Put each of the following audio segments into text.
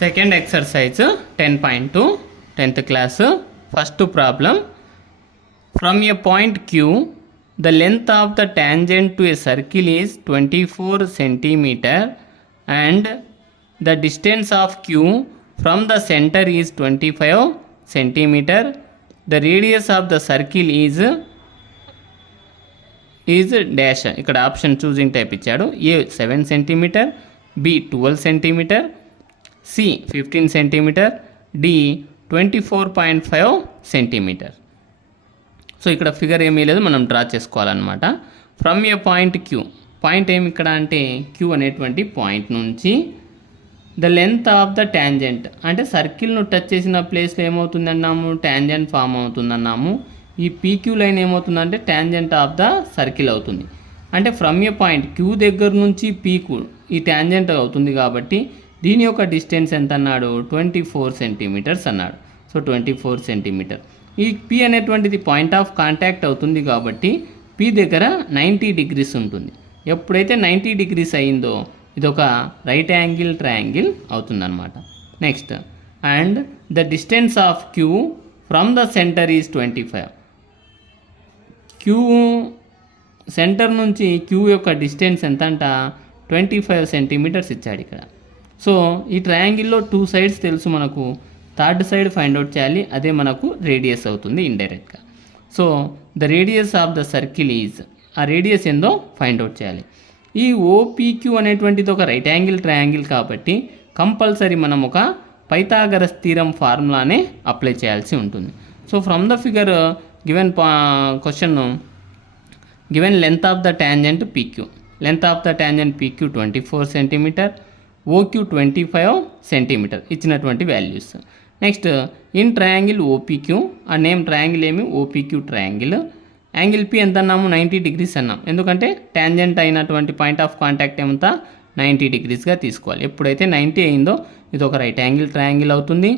Second exercise 10.2 10th class. First problem. From a point Q, the length of the tangent to a circle is 24 centimeter and the distance of Q from the center is 25 centimeter. The radius of the circle is dash. ఇక్కడ option choosing type ఇచ్చాడు. A 7 centimetre, B 12 centimetre, C 15 centimetre, D 24.5 centimetre. So ఇక్కడ figure ఏమీ లేదు, మనం draw చేసుకోవాలన్నమాట. From a point Q, point ఏమి ఇక్కడ అంటే క్యూ అనేటువంటి పాయింట్ నుంచి the length of the tangent అంటే సర్కిల్ను టచ్ చేసిన ప్లేస్లో ఏమవుతుంది అన్నాము, ట్యాంజెంట్ ఫామ్ అవుతుంది అన్నాము. ఈ పీక్యూ లైన్ ఏమవుతుందంటే ట్యాంజెంట్ ఆఫ్ ద సర్కిల్ అవుతుంది. అంటే ఫ్రమ్ ఏ పాయింట్ క్యూ దగ్గర నుంచి పీకు ఈ ట్యాంజెంట్ అవుతుంది కాబట్టి దీని యొక్క డిస్టెన్స్ ఎంత అన్నాడు, 24 సెంటీమీటర్స్ అన్నాడు. So 24 centimetre. ఈ పి అనేటువంటిది పాయింట్ ఆఫ్ కాంటాక్ట్ అవుతుంది కాబట్టి పి దగ్గర 90 డిగ్రీస్ ఉంటుంది. ఎప్పుడైతే 90 డిగ్రీస్ అయిందో ఇది ఒక రైట్ యాంగిల్ ట్రయాంగిల్ అవుతుందన్నమాట. Next, and the distance of Q from the centre is 25. Q centre నుంచి క్యూ యొక్క డిస్టెన్స్ ఎంత అంట, 25 సెంటీమీటర్స్ ఇచ్చాడు ఇక్కడ. సో ఈ ట్రయాంగిల్లో 2 సైడ్స్ తెలుసు మనకు, థర్డ్ సైడ్ ఫైండ్ అవుట్ చేయాలి, అదే మనకు రేడియస్ అవుతుంది ఇండైరెక్ట్గా. So the radius of the circle is, ఆ రేడియస్ ఏందో ఫైండ్ అవుట్ చేయాలి. ఈ ఓపీక్యూ అనేటువంటిది ఒక రైట్ యాంగిల్ ట్రయాంగిల్ కాబట్టి కంపల్సరీ మనం ఒక పైథాగరస్ థీరం ఫార్ములానే అప్లై చేయాల్సి ఉంటుంది. So from the figure given question given length of the tangent PQ, length of the tangent PQ 24 centimetre, OQ 25 centimetre ఇచ్చినటువంటి values. Next, in triangle OPQ, ఆ name triangle ఏమి OPQ triangle. Angle P ఎంత అన్నాము, 90 degrees అన్నాం. ఎందుకంటే tangent అయినటువంటి point of contact ఏమంతా 90 డిగ్రీస్గా తీసుకోవాలి. ఎప్పుడైతే 90 అయిందో ఇది ఒక రైట్ యాంగిల్ ట్రయాంగిల్ అవుతుంది.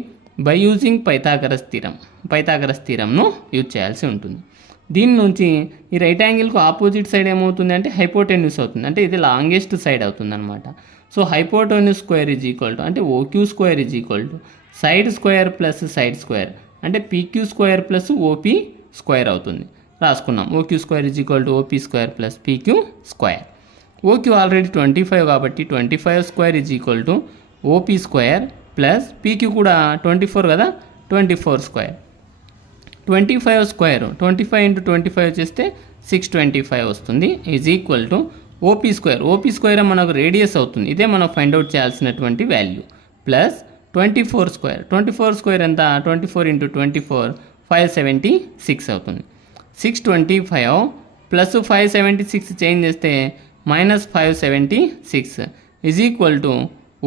By using Pythagoras theorem, Pythagoras థీరంను యూజ్ చేయాల్సి ఉంటుంది. దీని నుంచి ఈ రైట్ యాంగిల్కు ఆపోజిట్ సైడ్ ఏమవుతుంది అంటే హైపోటెన్యూస్ అవుతుంది, అంటే ఇది లాంగెస్ట్ సైడ్ అవుతుంది అనమాట. So hypotenuse square is equal to, అంటే OQ square is equal to side square plus side square, అంటే PQ square plus OP square అవుతుంది. రాసుకున్నాం, OQ square is equal to OP square plus PQ square. OQ already 25 కాబట్టి 25 square is equal to OP square plus PQ కూడా 24 కదా, 24 square. 25 square 25 into 25 చేస్తే 625 వస్తుంది, is equal to OP square. OP square మనకు radius అవుతుంది, ఇదే మనం find out చేయాల్సినటువంటి వాల్యూ, ప్లస్ 24 స్క్వేర్. 24 స్క్వేర్ ఎంత, 24 ఇంటూ 24 576 అవుతుంది. 625 ప్లస్ 576 చేంజ్ చేస్తే minus 576 is equal to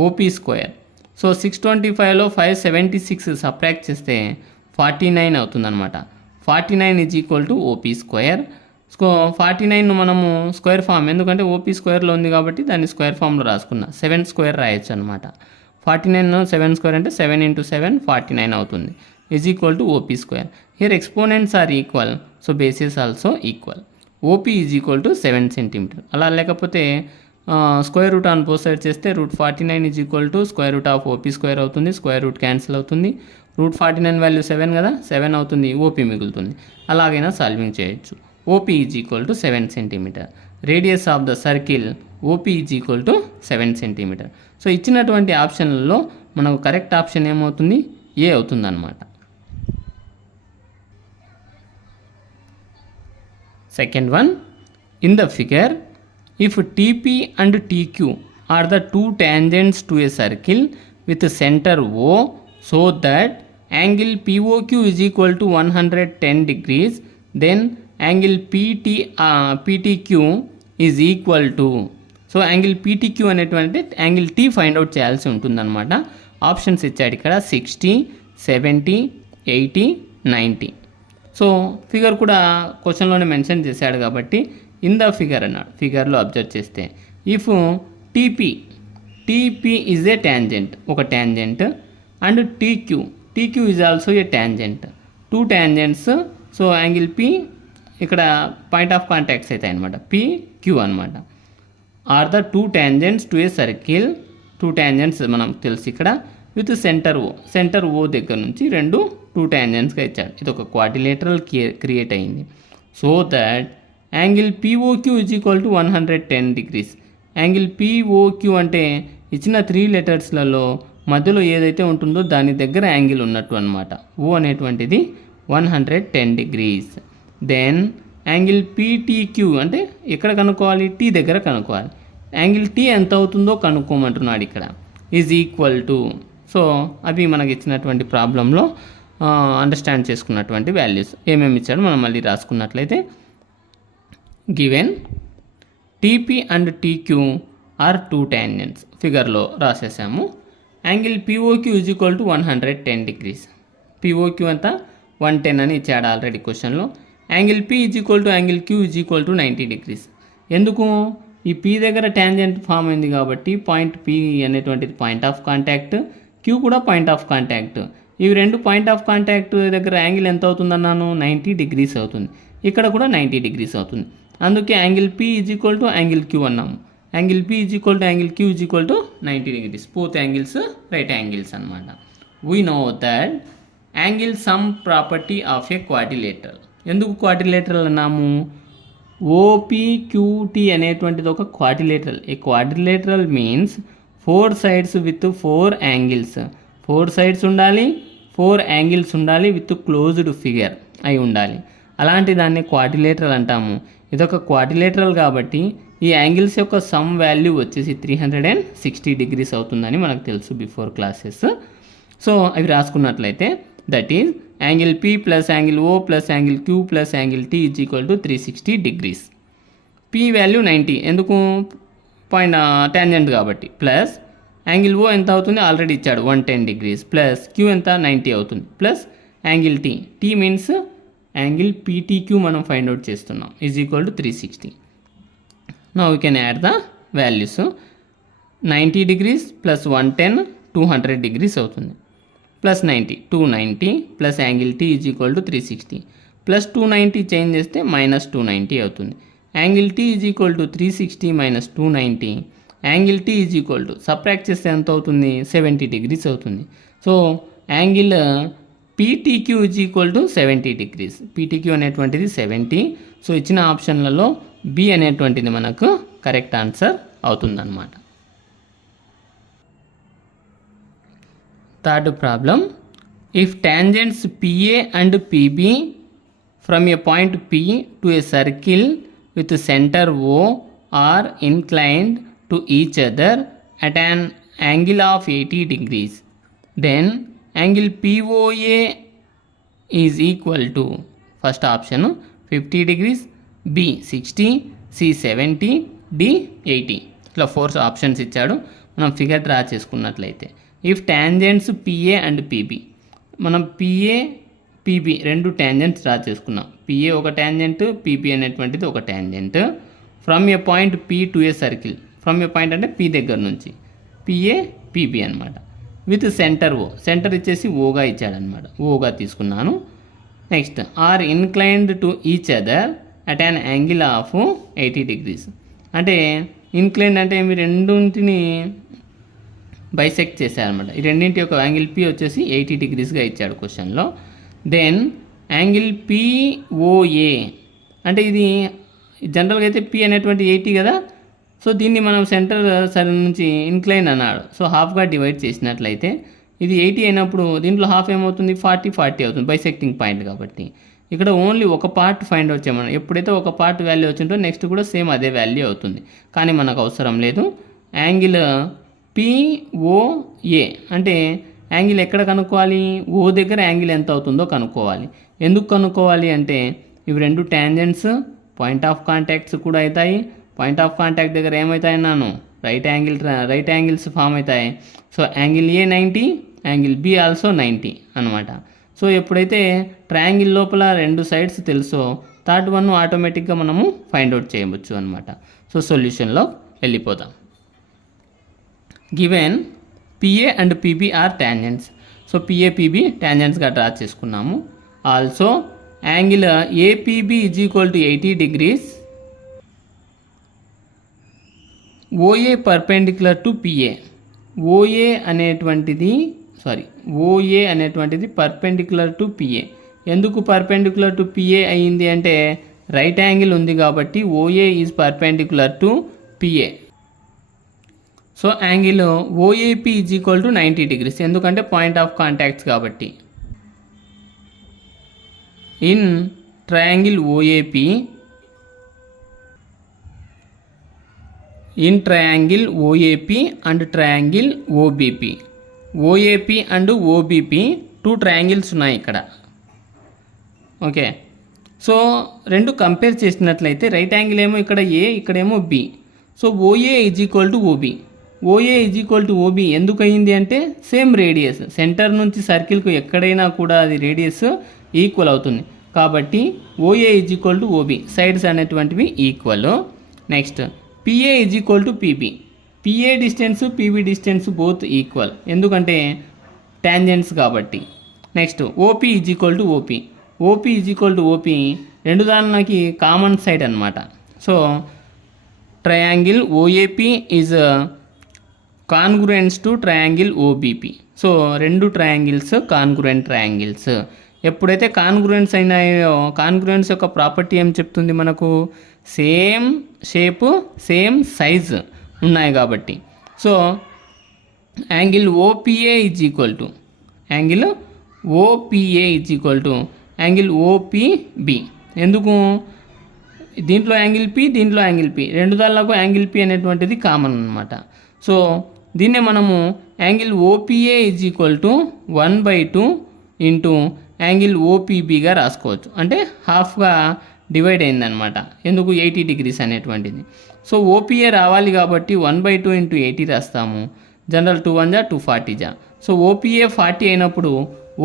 OP square. So 625లో 576 సబ్ట్రాక్ట్ చేస్తే 49 అవుతుందన్నమాట. 49 is equal to OP square. So 49ను మనము స్క్వేర్ ఫామ్, ఎందుకంటే ఓపీ స్క్వేర్లో ఉంది కాబట్టి దాన్ని స్క్వేర్ ఫామ్లో రాసుకున్నా, 7 స్క్వేర్ రాయొచ్చు అనమాట. 49 7 స్క్వేర్ అంటే 7 ఇంటూ 7 49 అవుతుంది, is equal to OP square. Here exponents are equal, so bases also equal. OP is equal to 7 centimetre. అలా లేకపోతే square root on both side చేస్తే √49 is equal to square root of OP square అవుతుంది, square root cancel అవుతుంది. √49 value 7 కదా, 7 అవుతుంది, OP మిగులుతుంది. అలాగైనా solving చేయొచ్చు. OP is equal to 7 centimetre. Radius of the circle OP is equal to 7 centimetre. So ఇచ్చినటువంటి ఆప్షన్లలో మనకు కరెక్ట్ ఆప్షన్ ఏమవుతుంది, ఏ అవుతుంది అన్నమాట. Second one, in the figure if TP and TQ are the 2 tangents to a circle with center O so that angle POQ is equal to 110 degrees, then angle PTQ is equal to, so angle PTQ అనేటువంటి angle T find out చేయాల్సి ఉంటుందన్నమాట. Options ఇచ్చాడు ఇక్కడ 60, 70, 80, 90. So figure కూడా క్వశ్చన్లోనే mention చేశాడు కాబట్టి in the figure అన్నాడు. ఫిగర్లో అబ్జర్వ్ చేస్తే if TP is a tangent, ఒక tangent, and TQ is also a tangent, 2 tangents. So angle P ఇక్కడ పాయింట్ ఆఫ్ కాంటాక్ట్స్ అవుతాయి అనమాట, PQ అనమాట. Are the two tangents to a circle. Two tangents మనం తెలుసు ఇక్కడ విత్ సెంటర్ ఓ దగ్గర నుంచి టూ ట్యాంజెంట్స్గా ఇచ్చాడు. ఇది ఒక క్వాడ్రిలేటరల్ క్రియేట్ అయింది. So that angle POQ is equal to 110 degrees. Angle POQ అంటే ఇచ్చిన 3 లెటర్స్లలో మధ్యలో ఏదైతే ఉంటుందో దాని దగ్గర యాంగిల్ ఉన్నట్టు అనమాట. ఓ అనేటువంటిది 110 degrees. దెన్ యాంగిల్ పిటిక్యూ అంటే ఎక్కడ కనుక్కోవాలి? టీ దగ్గర కనుక్కోవాలి. యాంగిల్ టీ ఎంత అవుతుందో కనుక్కోమంటున్నాడు ఇక్కడ. ఈజ్ ఈక్వల్ టు, సో అవి మనకి ఇచ్చినటువంటి ప్రాబ్లంలో అండర్స్టాండ్ చేసుకున్నటువంటి వాల్యూస్ ఏమేమి ఇచ్చాడో మనం మళ్ళీ రాసుకున్నట్లయితే, given TP and TQ are two tangents. ఫిగర్లో రాసేసాము. Angle POQ is equal to 110 degrees. పిఓక్యూ అంతా 110 అని ఇచ్చాడు ఆల్రెడీ క్వశ్చన్లో. Angle P is equal to angle Q is equal to 90 degrees. ఎందుకు? ఈ పి దగ్గర ట్యాంజెంట్ ఫామ్ అయింది కాబట్టి పాయింట్ పి అనేటువంటిది పాయింట్ ఆఫ్ కాంటాక్ట్, క్యూ కూడా పాయింట్ ఆఫ్ కాంటాక్ట్. ఇవి రెండు పాయింట్ ఆఫ్ కాంటాక్ట్ దగ్గర యాంగిల్ ఎంత అవుతుందన్నాను? 90 degrees అవుతుంది. ఇక్కడ కూడా 90 degrees అవుతుంది. అందుకే angle P is equal to angle Q అన్నాము. Angle P is equal to angle Q is equal to 90 degrees. Both angles right angles అనమాట. We know that angle sum property of a quadrilateral. ఎందుకు quadrilateral అన్నాము? OPQT అనేటువంటిది ఒక quadrilateral. A quadrilateral means 4 sides with 4 angles. 4 sides ఉండాలి, 4 angles ఉండాలి, with closed figure అయి ఉండాలి. అలాంటి దాన్ని క్వాడ్రిలేటరల్ అంటాము. ఇదొక క్వాడ్రిలేటరల్ కాబట్టి ఈ యాంగిల్స్ యొక్క సమ్ వాల్యూ వచ్చేసి 360 degrees అవుతుందని మనకు తెలుసు బిఫోర్ క్లాసెస్. సో అవి రాసుకున్నట్లయితే that is angle P plus angle O plus angle Q plus angle T is equal to 360 degrees. P value 90, ఎందుకు? పాయింట్ ట్యాంజెంట్ కాబట్టి. ప్లస్ యాంగిల్ ఓ ఎంత అవుతుంది? ఆల్రెడీ ఇచ్చాడు 110 degrees. ప్లస్ క్యూ ఎంత? 90 అవుతుంది. Plus angle T, T means angle PTQ మనం find out చేస్తున్నాం, is equal to 360. Now we can add the values. 90 degrees plus 110 200 degrees అవుతుంది. Plus 90 290 plus angle T is equal to 360. Plus 290 change చేస్తే minus 290 అవుతుంది. Angle T is equal to 360 minus 290. Angle T is equal to subtract చేస్తే ఎంత అవుతుంది? 70 degrees అవుతుంది. So angle PTQ is equal to 70 degrees. PTQ అనేటువంటిది 70. So ఇచ్చిన ఆప్షన్లలో B అనేటువంటిది మనకు కరెక్ట్ ఆన్సర్ అవుతుందన్నమాట. Third problem, if tangents PA and PB from a point P to a circle with centre O are inclined to each other at an angle of 80 degrees, then angle POA is equal to, first option 50 degrees, B 60, C 70, D 80. ఇట్లా 4 options ఇచ్చాడు. మనం figure draw చేసుకున్నట్లయితే if tangents PA and PB, మనం PA PB రెండు tangents draw చేసుకున్నాం. PA ఒక tangent, PB అనేటువంటిది ఒక tangent. From a point P to a circle, from a point అంటే పీ దగ్గర నుంచి, పిఏ పీబీ అనమాట. విత్ సెంటర్ ఓ, సెంటర్ ఇచ్చేసి ఓగా ఇచ్చాడనమాట, ఓగా తీసుకున్నాను. Next are inclined to each other at an angle of 80 degrees. అంటే ఇన్క్లైన్డ్ అంటే మీ రెండింటిని బైసెక్ట్ చేశారనమాట. ఈ రెండింటి యొక్క యాంగిల్ పి వచ్చేసి 80 degreesగా ఇచ్చాడు క్వశ్చన్లో. దెన్ యాంగిల్ పిఓఏ అంటే ఇది జనరల్గా అయితే పి అనేటువంటి 80 కదా, సో దీన్ని మనం సెంటర్ సైడ్ నుంచి ఇన్క్లైన్ అన్నాడు. సో హాఫ్గా డివైడ్ చేసినట్లయితే ఇది 80 అయినప్పుడు దీంట్లో హాఫ్ ఏమవుతుంది? 40 అవుతుంది, బైసెక్టింగ్ పాయింట్ కాబట్టి. ఇక్కడ ఓన్లీ ఒక పార్ట్ ఫైండ్ అవుట్ చేయమన్నా. ఎప్పుడైతే ఒక పార్ట్ వాల్యూ వచ్చిందో నెక్స్ట్ కూడా సేమ్ అదే వాల్యూ అవుతుంది, కానీ మనకు అవసరం లేదు. యాంగిల్ పిఓఏ అంటే యాంగిల్ ఎక్కడ కనుక్కోవాలి? ఓ దగ్గర యాంగిల్ ఎంత అవుతుందో కనుక్కోవాలి. ఎందుకు కనుక్కోవాలి అంటే ఇవి రెండు టాంజెంట్స్ పాయింట్ ఆఫ్ కాంటాక్ట్స్ కూడా అవుతాయి. పాయింట్ ఆఫ్ కాంటాక్ట్ దగ్గర ఏమవుతాయి అన్నాను? రైట్ యాంగిల్స్ ఫామ్ అవుతాయి. So angle A 90, angle be also 90 అనమాట. సో ఎప్పుడైతే ట్రయాంగిల్ లోపల రెండు సైడ్స్ తెలుసో థర్డ్ వన్ ఆటోమేటిక్గా మనము ఫైండ్ అవుట్ చేయవచ్చు అనమాట. సో సొల్యూషన్లో వెళ్ళిపోదాం. Given PA and PB are tangents. So PA PB టాంజెంట్స్గా డ్రా చేసుకున్నాము. Also angle APB is equal to 80 degrees. OA perpendicular to PA. OA అనేటువంటిది పర్పెండిక్యులర్ టు పిఏ. ఎందుకు పర్పెండిక్యులర్ టు పిఏ అయ్యింది అంటే రైట్ యాంగిల్ ఉంది కాబట్టి OA is perpendicular to PA. So angle OAP is equal to 90 degrees, ఎందుకంటే point of contacts కాబట్టి. In triangle OAP and triangle OBP. OAP and ఓబిపి 2 triangles ఉన్నాయి ఇక్కడ. Okay, so రెండు compare చేసినట్లయితే రైట్ యాంగిల్ ఏమో ఇక్కడ ఏ, ఇక్కడేమో B. So OA is equal to OB. OA is equal to OB ఎందుకు అయింది అంటే సేమ్ రేడియస్, సెంటర్ నుంచి సర్కిల్కు ఎక్కడైనా కూడా అది రేడియస్ ఈక్వల్ అవుతుంది కాబట్టి OA is equal to OB, sides అనేటువంటివి equal. Next PA is equal to PB. PA distance PB distance both equal, ఎందుకంటే టాంజెంట్స్ కాబట్టి. Next OP is equal to OP. OP is equal to OP రెండు దానికి common side అనమాట. So triangle OAP is congruence to triangle OBP. So రెండు triangles congruent triangles. ఎప్పుడైతే congruence అయినాయో, కాన్గ్రుయెన్స్ యొక్క property ఏం చెప్తుంది మనకు, సేమ్ షేపు సేమ్ సైజ్ ఉన్నాయి కాబట్టి. So angle OPA is equal to angle OPB. ఎందుకు, దీంట్లో యాంగిల్ పి, దీంట్లో యాంగిల్ పి, రెండు దానిలకు యాంగిల్ పి అనేటువంటిది కామన్ అనమాట. సో దీన్నే మనము angle OPA is equal to 1/2 into angle ఓపీబీగా రాసుకోవచ్చు. అంటే హాఫ్గా డివైడ్ అయిందనమాట. ఎందుకు, 80 degrees అనేటువంటిది. సో ఓపీఏ రావాలి కాబట్టి 1/2 ఇంటూ 80 రాస్తాము. జనరల్ 2 1 240 జా. సో ఓపీఏ 40 అయినప్పుడు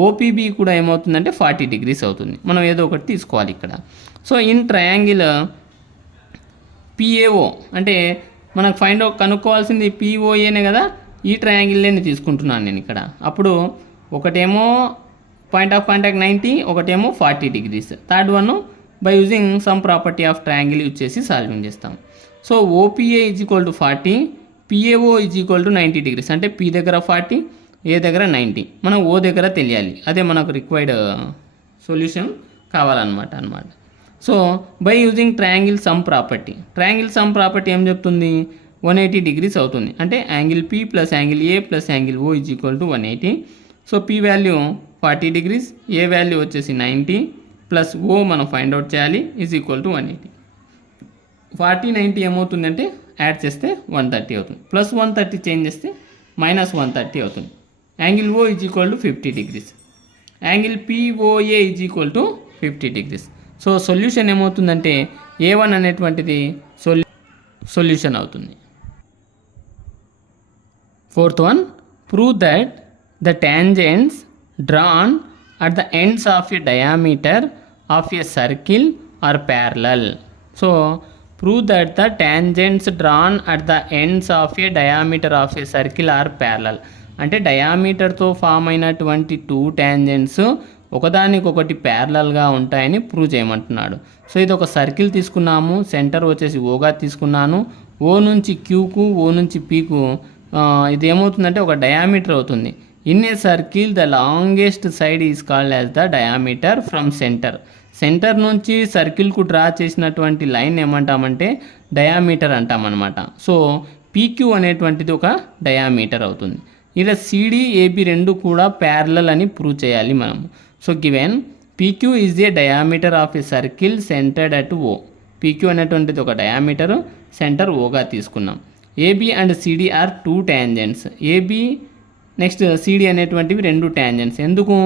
ఓపీబీ కూడా ఏమవుతుందంటే 40 degrees అవుతుంది. మనం ఏదో ఒకటి తీసుకోవాలి ఇక్కడ. సో ఇన్ ట్రయాంగిల్ పిఏఓ అంటే మనకు కనుక్కోవాల్సింది పిఓఏనే కదా, ఈ ట్రయాంగిల్ని తీసుకుంటున్నాను నేను ఇక్కడ. అప్పుడు ఒకటేమో పాయింట్ ఆఫ్ కాంటాక్ట్ 90, ఒకటేమో 40 degrees. Third one by using some property of triangle use చేసి సాల్వింగ్ చేస్తాం. So OPA is equal to 40, PAO is equal to 90 degrees. అంటే పి దగ్గర 40, ఏ దగ్గర 90, మనం ఓ దగ్గర తెలియాలి. అదే మనకు రిక్వైర్డ్ సొల్యూషన్ కావాలన్నమాట. So by using triangle sum property ఏం చెప్తుంది, 180 degrees అవుతుంది. అంటే angle P plus angle A plus angle O is equal to 180. So P value 40 degrees, A value వచ్చేసి 90 ప్లస్ ఓ మనం ఫైండ్ అవుట్ చేయాలి ఈజ్ ఈక్వల్ టు 180. 40 90 ఏమవుతుందంటే add చేస్తే 130 అవుతుంది. ప్లస్ 130 చేంజ్ చేస్తే మైనస్ 130 అవుతుంది. Angle O is equal to 50 degrees. Angle POA is equal to 50 degrees. So solution ఏమవుతుందంటే A1 అనేటువంటిది సొల్యూషన్ అవుతుంది. Fourth one, prove that the tangents drawn at the ends of a diameter of a circle are parallel. So prove that the tangents drawn at the ends of a diameter of a circle are parallel. అంటే డయామీటర్తో form అయినటువంటి 2 tangents ఒకదానికొకటి ప్యారలల్గా ఉంటాయని prove చేయమంటున్నాడు. So ఇది ఒక circle తీసుకున్నాము, సెంటర్ వచ్చేసి ఓగా తీసుకున్నాను. ఓ నుంచి క్యూకు, ఓ నుంచి పీకు ఇది ఏమవుతుందంటే ఒక డయామీటర్ అవుతుంది. In a circle the longest side is called as the diameter from centre నుంచి సర్కిల్కు డ్రా చేసినటువంటి లైన్ ఏమంటామంటే డయామీటర్ అంటామన్నమాట. సో పీక్యూ అనేటువంటిది ఒక డయామీటర్ అవుతుంది. ఇలా సిడి ఏబి రెండు కూడా ప్యారలల్ అని ప్రూవ్ చేయాలి మనం. So given PQ is a diameter of a circle centred at O. PQ అనేటువంటిది ఒక డయామీటర్, సెంటర్ ఓగా తీసుకున్నాం. ఏబి అండ్ సిడి ఆర్ 2 టాంజెంట్స్. ఏబి నెక్స్ట్ సిడి అనేటువంటివి 2 టాంజెంట్స్. ఎందుకు,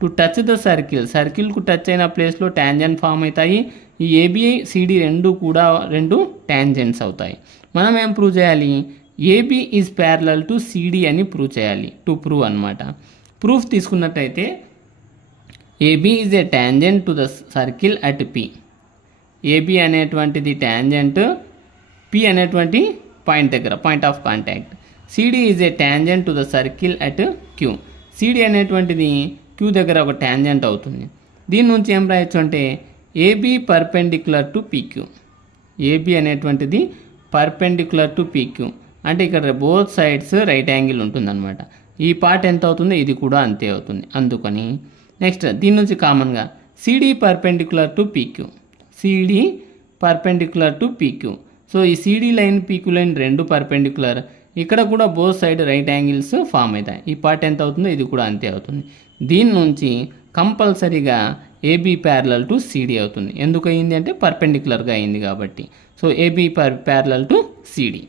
టు టచ్ ద సర్కిల్కు టచ్ అయిన ప్లేస్లో టాంజెంట్ ఫామ్ అవుతాయి. ఈ ఏబి సిడి రెండు కూడా 2 టాంజెంట్స్ అవుతాయి. మనం ఏం ప్రూవ్ చేయాలి, AB is parallel to CD అని ప్రూవ్ చేయాలి. టు ప్రూవ్ అనమాట. ప్రూఫ్ తీసుకున్నట్టయితే AB is a tangent to the circle at P. AB అనేటువంటిది టాంజెంట్ పి అనేటువంటి పాయింట్ దగ్గర, point of contact. CD is a tangent to the circle at Q. CD అనేటువంటిది Q దగ్గర ఒక tangent అవుతుంది. దీని నుంచి ఏం రాయొచ్చు అంటే AB perpendicular to PQ. AB అనేటువంటిది పర్పెండిక్యులర్ టు పీక్యూ, అంటే ఇక్కడ బోత్ సైడ్స్ రైట్ యాంగిల్ ఉంటుందన్నమాట. ఈ పార్ట్ ఎంత అవుతుందో ఇది కూడా అంతే అవుతుంది. అందుకని నెక్స్ట్ దీని నుంచి కామన్గా CD perpendicular to PQ, CD perpendicular to PQ. So ఈ సిడి లైన్ పీక్యూ లైన్ రెండు పర్పెండిక్యులర్, ఇక్కడ కూడా both side right angles form అవుతాయి. ఈ పార్ట్ ఎంత అవుతుందో ఇది కూడా అంతే అవుతుంది. దీని నుంచి కంపల్సరీగా ఏబీ ప్యారలల్ టు సిడి అవుతుంది. ఎందుకు అయింది అంటే పర్పెండిక్యులర్గా అయింది కాబట్టి. So AB parallel to CD.